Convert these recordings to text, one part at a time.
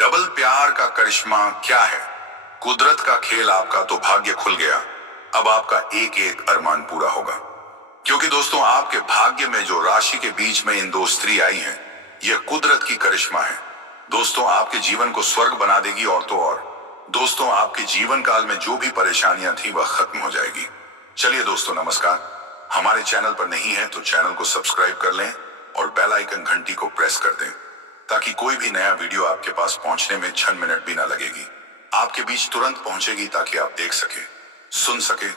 Double प्यार का करिश्मा क्या है? कुदरत का खेल आपका तो भाग्य खुल गया। अब आपका एक एक अरमान पूरा होगा, क्योंकि दोस्तों आपके भाग्य में जो राशि के बीच में इन दो स्त्री आई हैं, यह कुदरत की करिश्मा है। दोस्तों आपके जीवन को स्वर्ग बना देगी। और तो और दोस्तों आपके जीवन काल में जो भी परेशानियां थी वह खत्म हो जाएगी। चलिए दोस्तों नमस्कार, हमारे चैनल पर नहीं है तो चैनल को सब्सक्राइब कर लें और बेल आइकन घंटी को प्रेस कर दें, ताकि कोई भी नया वीडियो आपके पास पहुंचने में क्षण मिनट भी ना लगेगी। आपके बीच तुरंत पहुंचेगी, ताकि आप देख सके, सुन सके,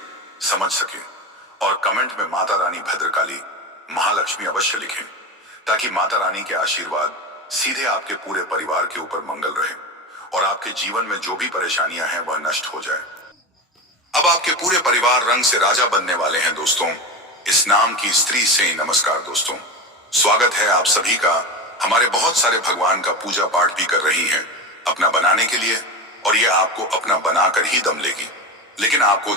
समझ सके। और कमेंट में माता रानी भद्रकाली, महालक्ष्मी अवश्य लिखें, ताकि माता रानी के आशीर्वाद सीधे आपके पूरे परिवार के ऊपर मंगल रहे और आपके जीवन में जो भी परेशानियां हैं वह नष्ट हो जाए। अब आपके पूरे परिवार रंग से राजा बनने वाले हैं दोस्तों, इस नाम की स्त्री से। नमस्कार दोस्तों, स्वागत है आप सभी का। हमारे बहुत सारे भगवान का पूजा पाठ भी कर रही हैं अपना बनाने के लिए, और ये आपको अपना बनाकर ही दम लेगी। लेकिन आपको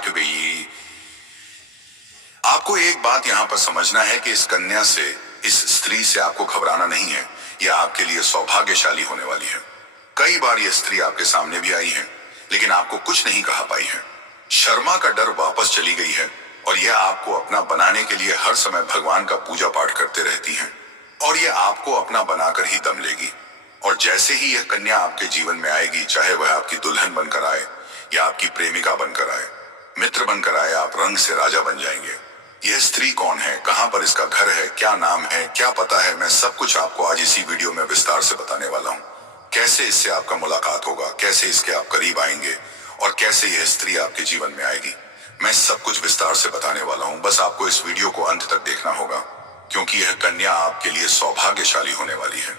आपको एक बात यहाँ पर समझना है कि इस कन्या से, इस स्त्री से आपको घबराना नहीं है। यह आपके लिए सौभाग्यशाली होने वाली है। कई बार यह स्त्री आपके सामने भी आई है, लेकिन आपको कुछ नहीं कहा पाई है। शर्मा का डर वापस चली गई है, और यह आपको अपना बनाने के लिए हर समय भगवान का पूजा पाठ करते रहती है, और यह आपको अपना बनाकर ही दम लेगी। और जैसे ही यह कन्या आपके जीवन में आएगी, चाहे वह आपकी दुल्हन बनकर आए या आपकी प्रेमिका बनकर आए, मित्र बनकर आए, आप रंग से राजा बन जाएंगे। यह स्त्री कौन है, कहां पर इसका घर है, क्या नाम है, क्या पता है, मैं सब कुछ आपको आज इसी वीडियो में विस्तार से बताने वाला हूँ। कैसे इससे आपका मुलाकात होगा, कैसे इसके आप करीब आएंगे, और कैसे यह स्त्री आपके जीवन में आएगी, मैं सब कुछ विस्तार से बताने वाला हूँ। बस आपको इस वीडियो को अंत तक देखना होगा, क्योंकि यह कन्या आपके लिए सौभाग्यशाली होने वाली है।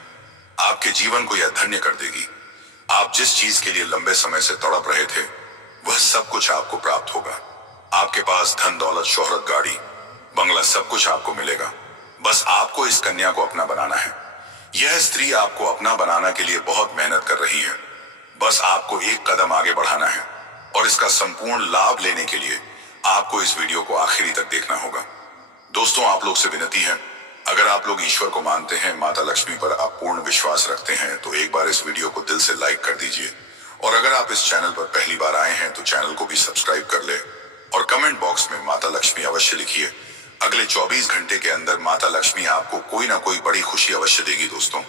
आपके जीवन को यह धन्य कर देगी। आप जिस चीज के लिए लंबे समय से तड़प रहे थे, वह सब कुछ आपको प्राप्त होगा। आपके पास धन दौलत, शोहरत, गाड़ी, बंगला, सब कुछ आपको मिलेगा। बस आपको इस कन्या को अपना बनाना है। यह स्त्री आपको अपना बनाने के लिए बहुत मेहनत कर रही है। बस आपको एक कदम आगे बढ़ाना है, और इसका संपूर्ण लाभ लेने के लिए आपको इस वीडियो को आखिरी तक देखना होगा। दोस्तों आप लोग से विनती है, अगर आप लोग ईश्वर को मानते हैं, माता लक्ष्मी पर आप पूर्ण विश्वास रखते हैं, तो एक बार इस वीडियो को दिल से लाइक कर दीजिए। और अगर आप इस चैनल पर पहली बार आए हैं तो चैनल को भी सब्सक्राइब कर ले, और कमेंट बॉक्स में माता लक्ष्मी अवश्य लिखिए। अगले 24 घंटे के अंदर माता लक्ष्मी आपको कोई ना कोई बड़ी खुशी अवश्य देगी। दोस्तों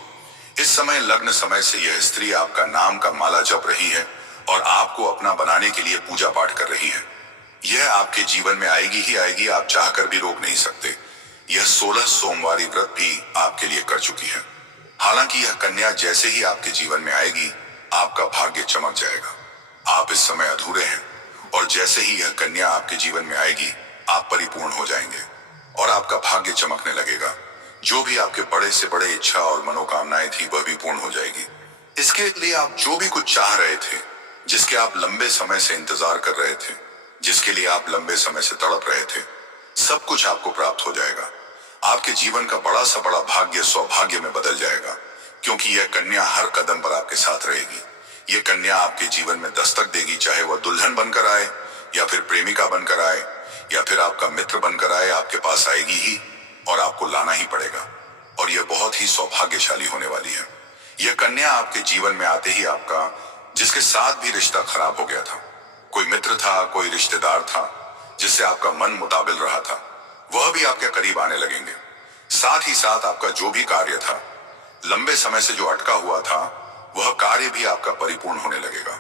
इस समय लग्न समय से यह स्त्री आपका नाम का माला जप रही है, और आपको अपना बनाने के लिए पूजा पाठ कर रही है। यह आपके जीवन में आएगी ही आएगी, आप चाहकर भी रोक नहीं सकते। यह 16 सोमवारी व्रत भी आपके लिए कर चुकी है। हालांकि यह कन्या जैसे ही आपके जीवन में आएगी, आपका भाग्य चमक जाएगा। आप इस समय अधूरे हैं, और जैसे ही यह कन्या आपके जीवन में आएगी, आप परिपूर्ण हो जाएंगे और आपका भाग्य चमकने लगेगा। जो भी आपके बड़े से बड़े इच्छा और मनोकामनाएं थी, वह भी पूर्ण हो जाएगी। इसके लिए आप जो भी कुछ चाह रहे थे, जिसके आप लंबे समय से इंतजार कर रहे थे, जिसके लिए आप लंबे समय से तड़प रहे थे, सब कुछ आपको प्राप्त हो जाएगा। आपके जीवन का बड़ा सा बड़ा भाग्य सौभाग्य में बदल जाएगा, क्योंकि यह कन्या हर कदम पर आपके साथ रहेगी। यह कन्या आपके जीवन में दस्तक देगी, चाहे वह दुल्हन बनकर आए, या फिर प्रेमिका बनकर आए, या फिर आपका मित्र बनकर आए, आपके पास आएगी ही, और आपको लाना ही पड़ेगा। और यह बहुत ही सौभाग्यशाली होने वाली है। यह कन्या आपके जीवन में आते ही आपका, जिसके साथ भी रिश्ता खराब हो गया था, कोई मित्र था, कोई रिश्तेदार था जिससे आपका मन मुताबिल रहा था, वह भी आपके करीब आने लगेंगे। साथ ही साथ आपका जो भी कार्य था, लंबे समय से जो अटका हुआ था, वह कार्य भी आपका परिपूर्ण होने लगेगा।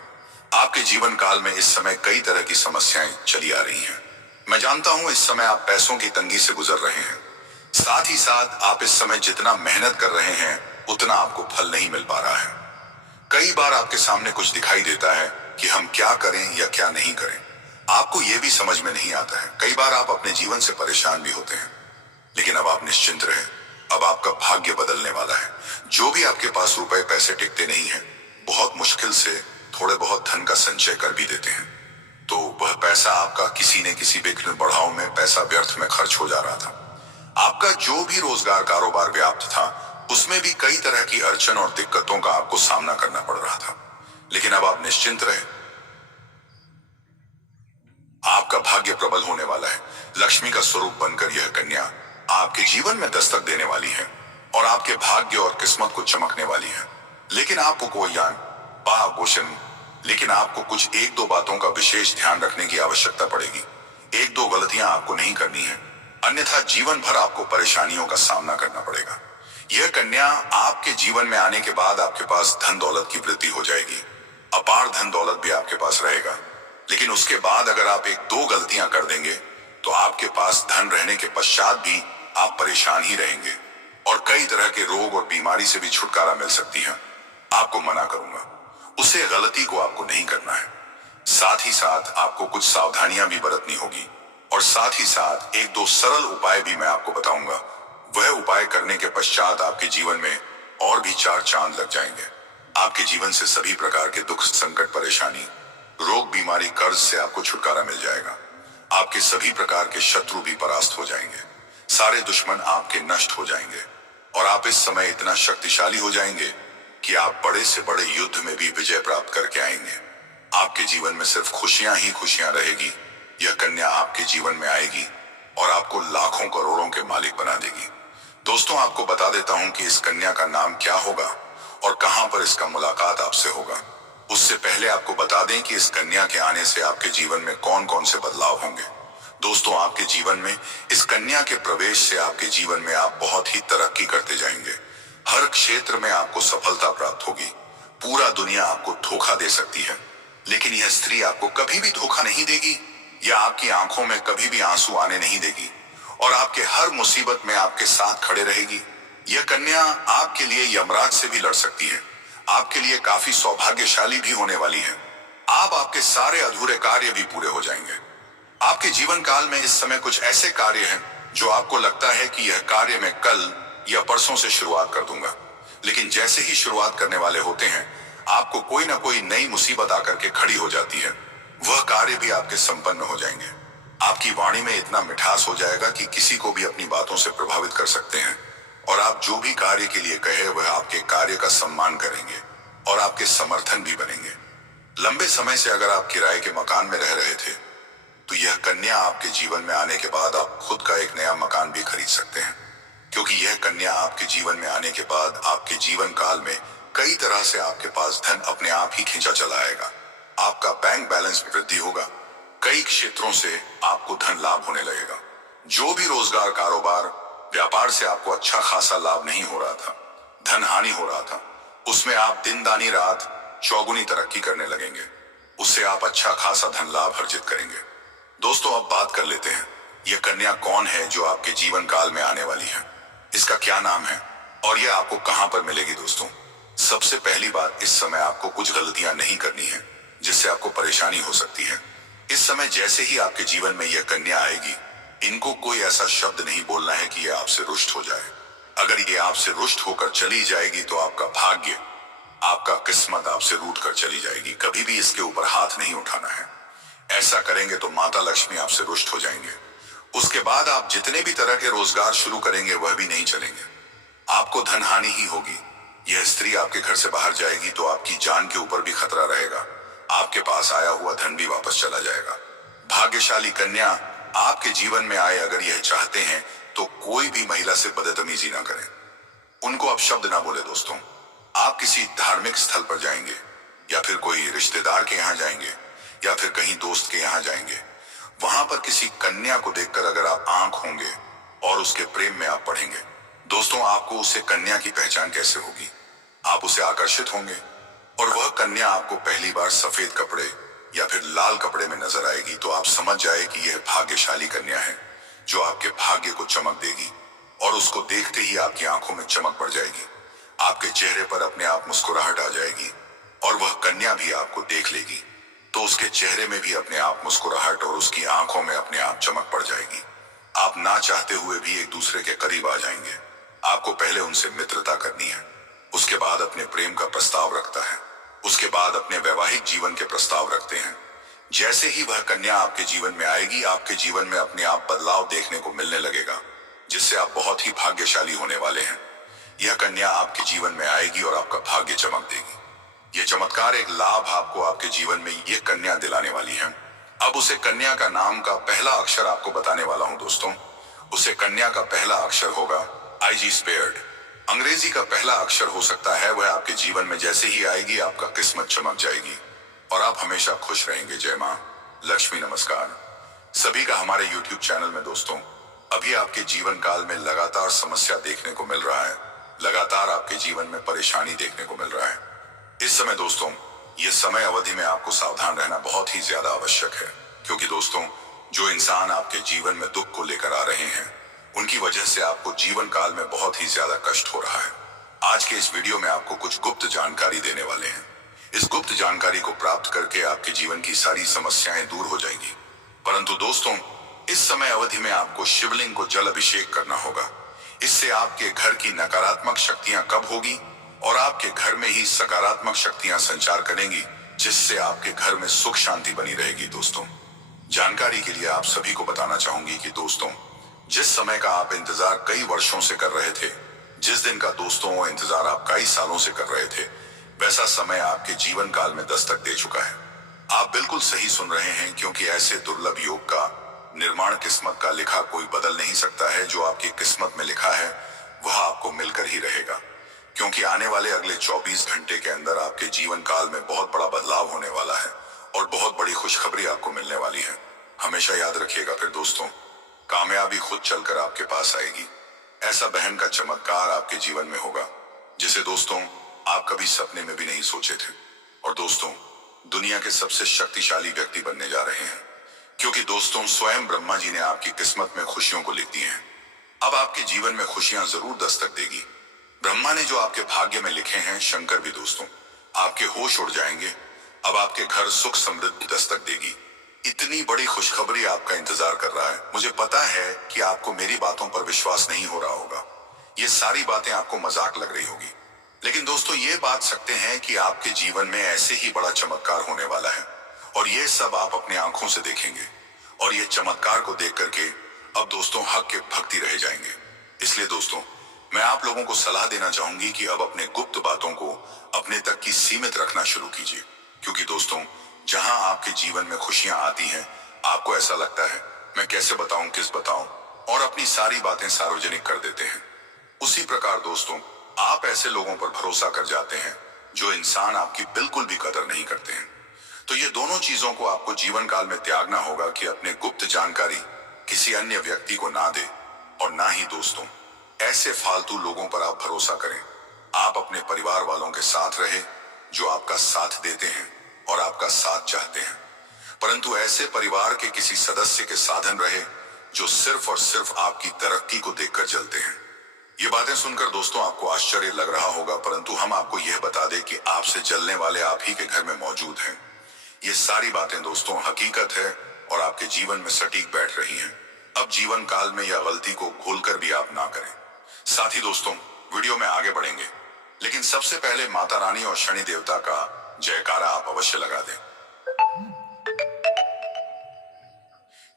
आपके जीवन काल में इस समय कई तरह की समस्याएं चली आ रही हैं। मैं जानता हूं इस समय आप पैसों की तंगी से गुजर रहे हैं। साथ ही साथ आप इस समय जितना मेहनत कर रहे हैं, उतना आपको फल नहीं मिल पा रहा है। कई बार आपके सामने कुछ दिखाई देता है कि हम क्या करें या क्या नहीं करें, आपको यह भी समझ में नहीं आता है। कई बार आप अपने जीवन से परेशान भी होते हैं, लेकिन अब आप निश्चिंत रहें, अब आपका भाग्य बदलने वाला है। जो भी आपके पास रुपए पैसे टिकते नहीं है, बहुत मुश्किल से थोड़े बहुत धन का संचय कर भी देते हैं, तो वह पैसा आपका किसी न किसी विघ्न बढ़ाव में पैसा व्यर्थ में खर्च हो जा रहा था। आपका जो भी रोजगार कारोबार व्याप्त था, उसमें भी कई तरह की अड़चन और दिक्कतों का आपको सामना करना पड़ रहा था। लेकिन अब आप निश्चिंत रहे, आपका भाग्य प्रबल होने वाला है। लक्ष्मी का स्वरूप बनकर यह कन्या आपके जीवन में दस्तक देने वाली है, और आपके भाग्य और किस्मत को चमकने वाली है। लेकिन आपको कोई पागोशन। लेकिन आपको कुछ एक दो बातों का विशेष ध्यान रखने की आवश्यकता पड़ेगी। एक दो गलतियां आपको नहीं करनी है, अन्यथा जीवन भर आपको परेशानियों का सामना करना पड़ेगा। यह कन्या आपके जीवन में आने के बाद आपके पास धन दौलत की वृद्धि हो जाएगी, अपार धन दौलत भी आपके पास रहेगा। लेकिन उसके बाद अगर आप एक दो गलतियां कर देंगे तो आपके पास धन रहने के पश्चात भी आप परेशान ही रहेंगे और कई तरह के रोग और बीमारी से भी छुटकारा मिल सकती है। आपको मना करूंगा, उसे गलती को आपको नहीं करना है। साथ ही साथ आपको कुछ सावधानियां भी बरतनी होगी और साथ ही साथ एक दो सरल उपाय भी मैं आपको बताऊंगा। वह उपाय करने के पश्चात आपके जीवन में और भी चार चांद लग जाएंगे। आपके जीवन से सभी प्रकार के दुख, संकट, परेशानी, रोग, बीमारी, कर्ज से आपको छुटकारा मिल जाएगा। आपके सभी प्रकार के शत्रु भी परास्त हो जाएंगे, सारे दुश्मन आपके नष्ट हो जाएंगे और आप इस समय इतना शक्तिशाली हो जाएंगे कि आप बड़े से बड़े युद्ध में भी विजय प्राप्त करके आएंगे। आपके जीवन में सिर्फ खुशियां ही खुशियां रहेगी। यह कन्या आपके जीवन में आएगी और आपको लाखों करोड़ों के मालिक बना देगी। दोस्तों, आपको बता देता हूं कि इस कन्या का नाम क्या होगा और कहां पर इसका मुलाकात आपसे होगा। उससे पहले आपको बता दें कि इस कन्या के आने से आपके जीवन में कौन कौन से बदलाव होंगे। दोस्तों, आपके जीवन में इस कन्या के प्रवेश से आपके जीवन में आप बहुत ही तरक्की करते जाएंगे। हर क्षेत्र में आपको सफलता प्राप्त होगी। पूरा दुनिया आपको धोखा दे सकती है, लेकिन यह स्त्री आपको कभी भी धोखा नहीं देगी या आपकी आंखों में कभी भी आंसू आने नहीं देगी और आपके हर मुसीबत में आपके साथ खड़े रहेगी। यह कन्या आपके लिए यमराज से भी लड़ सकती है। आपके लिए काफी सौभाग्यशाली भी होने वाली है। आपके सारे अधूरे कार्य भी पूरे हो जाएंगे। आपके जीवन काल में इस समय कुछ ऐसे कार्य हैं जो आपको लगता है कि यह कार्य मैं कल या परसों से शुरुआत कर दूंगा, लेकिन जैसे ही शुरुआत करने वाले होते हैं आपको कोई ना कोई नई मुसीबत आकर के खड़ी हो जाती है। वह कार्य भी आपके संपन्न हो जाएंगे। आपकी वाणी में इतना मिठास हो जाएगा कि किसी को भी अपनी बातों से प्रभावित कर सकते हैं और आप जो भी कार्य के लिए कहे वह आपके कार्य का सम्मान करेंगे और आपके समर्थन भी बनेंगे। लंबे समय से अगर आप किराए के मकान में रह रहे थे तो यह कन्या आपके जीवन में आने के बाद आप खुद का एक नया मकान भी खरीद सकते हैं, क्योंकि यह कन्या आपके जीवन में आने के बाद आपके जीवन काल में कई तरह से आपके पास धन अपने आप ही खींचा चला आएगा। आपका बैंक बैलेंस में वृद्धि होगा। कई क्षेत्रों से आपको धन लाभ होने लगेगा। जो भी रोजगार, कारोबार, व्यापार से आपको अच्छा खासा लाभ नहीं हो रहा था, धन हानि हो रहा था, उसमें आप दिन दानी रात चौगुनी तरक्की करने लगेंगे। उससे आप अच्छा खासा धन लाभ अर्जित करेंगे। दोस्तों, अब बात कर लेते हैं यह कन्या कौन है जो आपके जीवन काल में आने वाली है, इसका क्या नाम है और यह आपको कहां पर मिलेगी। दोस्तों, सबसे पहली बात, इस समय आपको कुछ गलतियां नहीं करनी है जिससे आपको परेशानी हो सकती है। इस समय जैसे ही आपके जीवन में यह कन्या आएगी, इनको कोई ऐसा शब्द नहीं बोलना है कि यह आपसे रुष्ट हो जाए। अगर ये आपसे रुष्ट होकर चली जाएगी तो आपका भाग्य, आपका किस्मत आपसे रूठ कर चली जाएगी। कभी भी इसके ऊपर हाथ नहीं उठाना है। ऐसा करेंगे तो माता लक्ष्मी आपसे रुष्ट हो जाएंगे। उसके बाद आप जितने भी तरह के रोजगार शुरू करेंगे वह भी नहीं चलेंगे। आपको धन हानि ही होगी। यह स्त्री आपके घर से बाहर जाएगी तो आपकी जान के ऊपर भी खतरा रहेगा। आपके पास आया हुआ धन भी वापस चला जाएगा। भाग्यशाली कन्या आपके जीवन में आए, अगर यह चाहते हैं तो कोई भी महिला से बदतमीजी ना करें, उनको आप शब्द ना बोले। दोस्तों, आप किसी धार्मिक स्थल पर जाएंगे या फिर कोई रिश्तेदार के यहाँ जाएंगे या फिर कहीं दोस्त के यहाँ जाएंगे, वहां पर किसी कन्या को देखकर अगर आप आंख होंगे और उसके प्रेम में आप पड़ेंगे, दोस्तों आपको उससे कन्या की पहचान कैसे होगी। आप उसे आकर्षित होंगे और वह कन्या आपको पहली बार सफेद कपड़े या फिर लाल कपड़े में नजर आएगी तो आप समझ जाए कि यह भाग्यशाली कन्या है जो आपके भाग्य को चमक देगी और उसको देखते ही आपकी आंखों में चमक बढ़ जाएगी। आपके चेहरे पर अपने आप मुस्कुराहट आ जाएगी और वह कन्या भी आपको देख लेगी तो उसके चेहरे में भी अपने आप मुस्कुराहट और उसकी आंखों में अपने आप चमक पड़ जाएगी। आप ना चाहते हुए भी एक दूसरे के करीब आ जाएंगे। आपको पहले उनसे मित्रता करनी है, उसके बाद अपने प्रेम का प्रस्ताव रखता है, उसके बाद अपने वैवाहिक जीवन के प्रस्ताव रखते हैं। जैसे ही वह कन्या आपके जीवन में आएगी, आपके जीवन में अपने आप बदलाव देखने को मिलने लगेगा, जिससे आप बहुत ही भाग्यशाली होने वाले हैं। यह कन्या आपके जीवन में आएगी और आपका भाग्य चमक देगी। यह चमत्कार, एक लाभ आपको आपके जीवन में यह कन्या दिलाने वाली है। अब उसे कन्या का नाम का पहला अक्षर आपको बताने वाला हूं। दोस्तों, उसे कन्या का पहला अक्षर होगा IG स्क्वेयर्ड। अंग्रेजी का पहला अक्षर हो सकता है वह आपके जीवन में जैसे ही आएगी आपका किस्मत चमक जाएगी और आप हमेशा खुश रहेंगे। जय मां लक्ष्मी। नमस्कार सभी का हमारे YouTube चैनल में। दोस्तों, अभी आपके जीवन काल में लगातार समस्या देखने को मिल रहा है, लगातार आपके जीवन में परेशानी देखने को मिल रहा है। इस समय दोस्तों, ये समय अवधि में आपको सावधान रहना बहुत ही ज्यादा आवश्यक है, क्योंकि दोस्तों, जो इंसान आपके जीवन में दुख को लेकर आ रहे हैं उनकी वजह से आपको जीवन काल में बहुत ही ज्यादा कष्ट हो रहा है। आज के इस वीडियो में आपको कुछ गुप्त जानकारी देने वाले हैं। इस गुप्त जानकारी को प्राप्त करके आपके जीवन की सारी समस्याएं दूर हो जाएंगी। परंतु दोस्तों, इस समय अवधि में आपको शिवलिंग को जल अभिषेक करना होगा। इससे आपके घर की नकारात्मक शक्तियां कब होगी और आपके घर में ही सकारात्मक शक्तियां संचार करेंगी, जिससे आपके घर में सुख शांति बनी रहेगी। दोस्तों, जानकारी के लिए आप सभी को बताना चाहूंगी कि दोस्तों, जिस समय का आप इंतजार कई वर्षों से कर रहे थे, जिस दिन का दोस्तों वो इंतजार आप कई सालों से कर रहे थे, वैसा समय आपके जीवन काल में दस्तक दे चुका है। आप बिल्कुल सही सुन रहे हैं, क्योंकि ऐसे दुर्लभ योग का निर्माण किस्मत का लिखा कोई बदल नहीं सकता है। जो आपकी किस्मत में लिखा है वह आपको मिलकर ही रहेगा, क्योंकि आने वाले अगले 24 घंटे के अंदर आपके जीवन काल में बहुत बड़ा बदलाव होने वाला है और बहुत बड़ी खुशखबरी आपको मिलने वाली है। हमेशा याद रखिएगा फिर दोस्तों, कामयाबी खुद चलकर आपके पास आएगी। ऐसा बहन का चमत्कार आपके जीवन में होगा जिसे दोस्तों आप कभी सपने में भी नहीं सोचे थे। और दोस्तों, दुनिया के सबसे शक्तिशाली व्यक्ति बनने जा रहे हैं, क्योंकि दोस्तों स्वयं ब्रह्मा जी ने आपकी किस्मत में खुशियों को लिख दिए हैं। अब आपके जीवन में खुशियां जरूर दस्तक देगी। ब्रह्मा ने जो आपके भाग्य में लिखे हैं, शंकर भी दोस्तों आपके होश उड़ जाएंगे। अब आपके घर सुख समृद्धि दस्तक देगी। इतनी बड़ी खुशखबरी आपका इंतजार कर रहा है। मुझे पता है कि आपको मेरी बातों पर विश्वास नहीं हो रहा होगा, ये सारी बातें आपको मजाक लग रही होगी, लेकिन दोस्तों ये बात सकते हैं कि आपके जीवन में ऐसे ही बड़ा चमत्कार होने वाला है और ये सब आप अपने आंखों से देखेंगे। और ये चमत्कार को देख करके अब दोस्तों हक के भक्ति रह जाएंगे। इसलिए दोस्तों, मैं आप लोगों को सलाह देना चाहूंगी कि अब अपने गुप्त बातों को अपने तक की सीमित रखना शुरू कीजिए, क्योंकि दोस्तों जहां आपके जीवन में खुशियां आती हैं, आपको ऐसा लगता है मैं कैसे बताऊं, किस बताऊं, और अपनी सारी बातें सार्वजनिक कर देते हैं। उसी प्रकार दोस्तों, आप ऐसे लोगों पर भरोसा कर जाते हैं जो इंसान आपकी बिल्कुल भी कदर नहीं करते हैं। तो ये दोनों चीजों को आपको जीवन काल में त्यागना होगा कि अपने गुप्त जानकारी किसी अन्य व्यक्ति को ना दे, और ना ही दोस्तों ऐसे फालतू लोगों पर आप भरोसा करें। आप अपने परिवार वालों के साथ रहे जो आपका साथ देते हैं और आपका साथ चाहते हैं, परंतु ऐसे परिवार के किसी सदस्य के साधन रहे जो सिर्फ और सिर्फ आपकी तरक्की को देखकर चलते हैं। ये बातें सुनकर दोस्तों आपको आश्चर्य लग रहा होगा, परंतु हम आपको यह बता दें कि आपसे जलने वाले आप ही के घर में मौजूद हैं। ये सारी बातें दोस्तों हकीकत है और आपके जीवन में सटीक बैठ रही हैं। अब जीवन काल में यह गलती को भूलकर भी आप ना करें। साथ ही दोस्तों, वीडियो में आगे बढ़ेंगे, लेकिन सबसे पहले माता रानी और शनि देवता का जयकारा आप अवश्य लगा दें,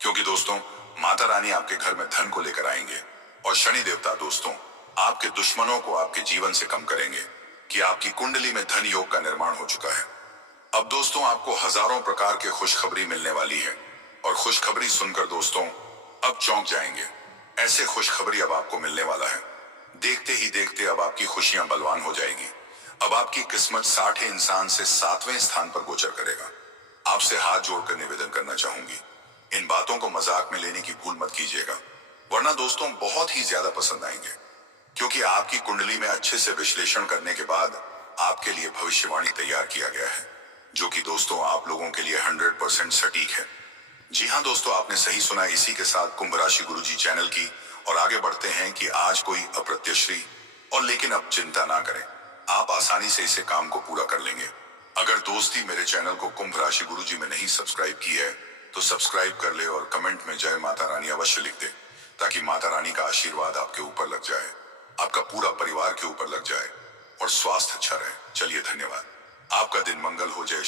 क्योंकि दोस्तों माता रानी आपके घर में धन को लेकर आएंगे और शनि देवता दोस्तों आपके दुश्मनों को आपके जीवन से कम करेंगे कि आपकी कुंडली में धन योग का निर्माण हो चुका है। अब दोस्तों आपको हजारों प्रकार के खुशखबरी मिलने वाली है और खुशखबरी सुनकर दोस्तों अब चौंक जाएंगे। ऐसे खुशखबरी अब आपको मिलने वाला है, देखते ही देखते अब आपकी खुशियां बलवान हो जाएगी। अब आपकी किस्मत 60 इंसान से 7वें स्थान पर गोचर करेगा। आपसे हाथ जोड़कर निवेदन करना चाहूंगी, इन बातों को मजाक में लेने की भूल मत कीजिएगा, वरना दोस्तों बहुत ही ज्यादा पसंद आएंगे, क्योंकि आपकी कुंडली में अच्छे से विश्लेषण करने के बाद आपके लिए भविष्यवाणी तैयार किया गया है, जो कि दोस्तों आप लोगों के लिए 100% सटीक है। जी हाँ दोस्तों, आपने सही सुना। इसी के साथ कुंभ राशि गुरुजी चैनल की और आगे बढ़ते हैं कि आज कोई अप्रत्याशित और लेकिन अब चिंता ना करें, आप आसानी से इसे काम को पूरा कर लेंगे। अगर दोस्ती मेरे चैनल को कुंभ राशि गुरुजी में नहीं सब्सक्राइब की है तो सब्सक्राइब कर ले और कमेंट में जय माता रानी अवश्य लिख दे, ताकि माता रानी का आशीर्वाद आपके ऊपर लग जाए, आपका पूरा परिवार के ऊपर लग जाए और स्वास्थ्य अच्छा रहे। चलिए धन्यवाद। आपका दिन मंगल हो। जय